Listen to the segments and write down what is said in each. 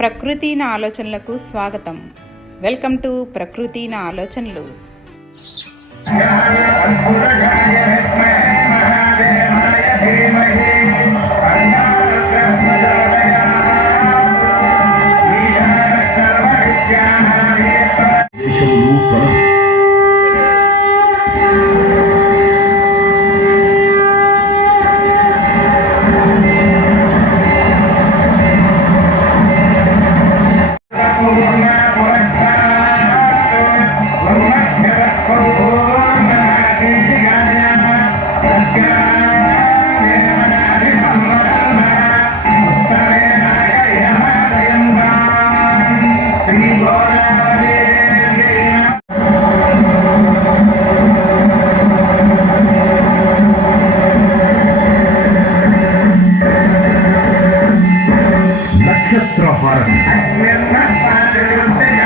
ప్రకృతి నా ఆలోచనలకు స్వాగతం. వెల్కమ్ టు ప్రకృతి నా ఆలోచనలు. will not find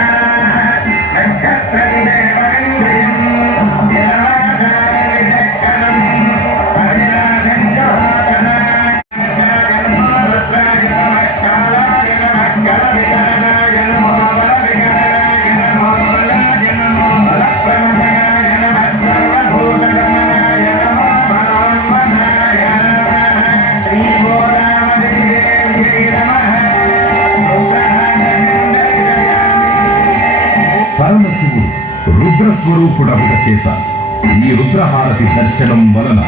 రుద్ర స్వరూపుడవుట చేత ఈ రుద్రహారతి దర్శనం వలన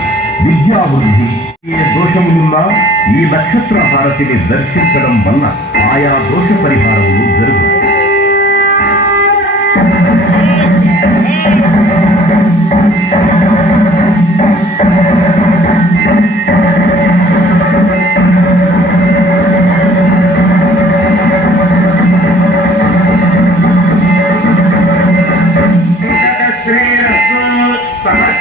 విద్యావృద్ధి ఏ దోషములున్నా ఈ నక్షత్ర హారతిని దర్శించడం వల్ల ఆయా దోష పరిహారములు జరుగుతాయి